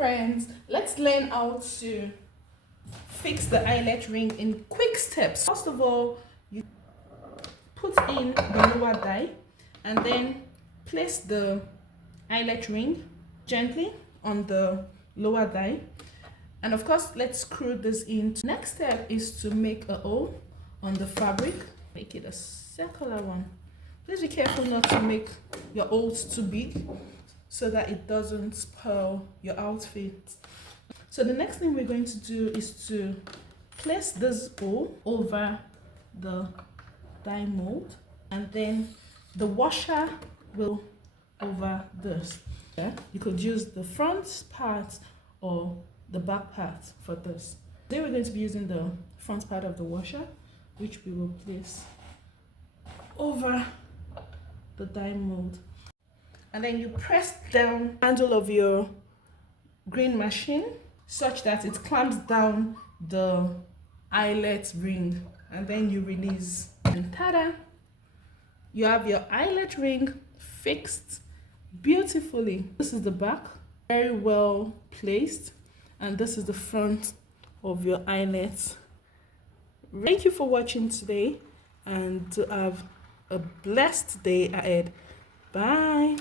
friends, let's learn how to fix the eyelet ring in quick steps. First of all, you put in the lower die and then place the eyelet ring gently on the lower die, and of course let's screw this in. Next step is to make a hole on the fabric. Make it a circular one. Please be careful not to make your holes too big so that it doesn't spoil your outfit. So the next thing we're going to do is to place this hole over the dye mold, and then the washer will over this. Yeah, you could use the front part or the back part for this. Today we're going to be using the front part of the washer, which we will place over the dye mold, and then you press down the handle of your green machine such that it clamps down the eyelet ring, and then you release, and ta-da, you have your eyelet ring fixed beautifully. This is the back, very well placed, and this is the front of your eyelet. Thank you for watching today, and to have a blessed day ahead. Bye.